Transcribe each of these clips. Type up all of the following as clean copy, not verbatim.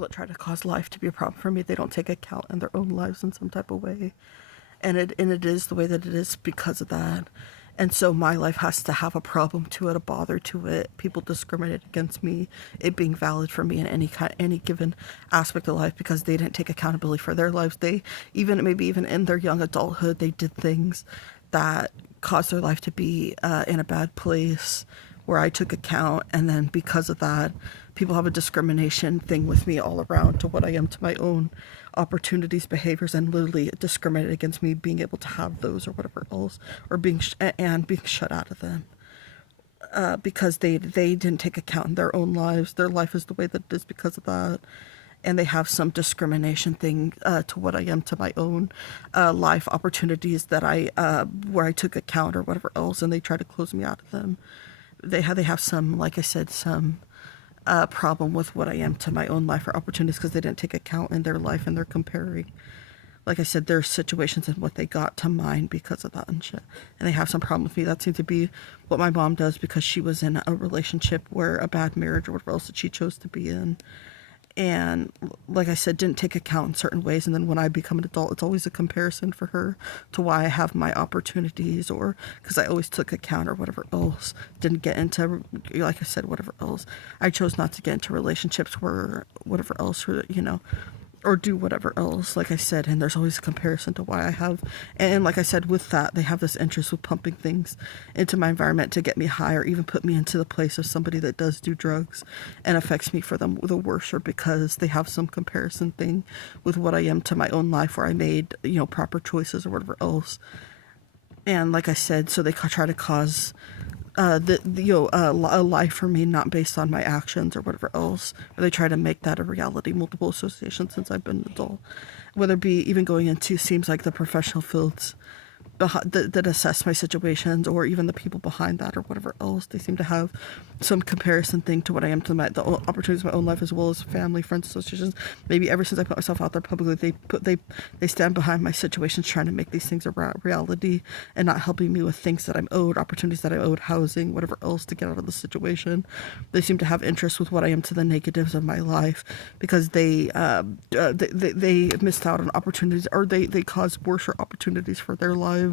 people that try to cause life to be a problem for me, they don't take account in their own lives in some type of way. And it is the way that it is because of that. And so my life has to have a problem to it, a bother to it. People discriminate against me, it being valid for me in any given aspect of life because they didn't take accountability for their lives. They maybe even in their young adulthood, they did things that caused their life to be in a bad place where I took account, and then because of that, people have a discrimination thing with me all around to what I am to my own opportunities, behaviors, and literally discriminate against me being able to have those or whatever else, or being shut out of them because they didn't take account in their own lives. Their life is the way that it is because of that. And they have some discrimination thing to what I am to my own life opportunities that where I took account or whatever else, and they try to close me out of them. They have some, like I said, some problem with what I am to my own life or opportunities because they didn't take account in their life and they're comparing. Like I said, there's situations and what they got to mine because of that and shit. And they have some problem with me. That seemed to be what my mom does because she was in a relationship where a bad marriage or whatever else that she chose to be in. And like I said, didn't take account in certain ways. And then when I become an adult, it's always a comparison for her to why I have my opportunities, or because I always took account or whatever else. Didn't get into, like I said, whatever else. I chose not to get into relationships where whatever else, or do whatever else, like I said, and there's always a comparison to why I have, and like I said, with that, they have this interest with pumping things into my environment to get me high, or even put me into the place of somebody that does do drugs and affects me for them the worse, or because they have some comparison thing with what I am to my own life where I made, proper choices or whatever else. And like I said, so they try to cause a life for me not based on my actions or whatever else, or they try to make that a reality. Multiple associations since I've been an adult, whether it be even going into seems like the professional fields that assess my situations, or even the people behind that or whatever else, they seem to have some comparison thing to what I am to the opportunities of my own life, as well as family, friends, associations. Maybe ever since I put myself out there publicly, they stand behind my situations, trying to make these things a reality and not helping me with things that I'm owed, opportunities that I owed, housing, whatever else, to get out of the situation. They seem to have interest with what I am to the negatives of my life because they missed out on opportunities, or they caused worse opportunities for their lives.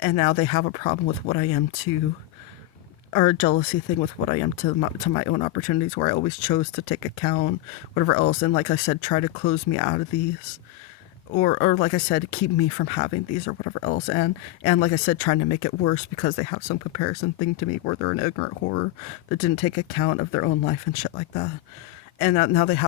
And now they have a problem with what I am to, or a jealousy thing with what I am to my own opportunities, where I always chose to take account, whatever else. And like I said, try to close me out of these, or like I said, keep me from having these or whatever else. And like I said, trying to make it worse because they have some comparison thing to me where they're an ignorant whore that didn't take account of their own life and shit like that. And now they have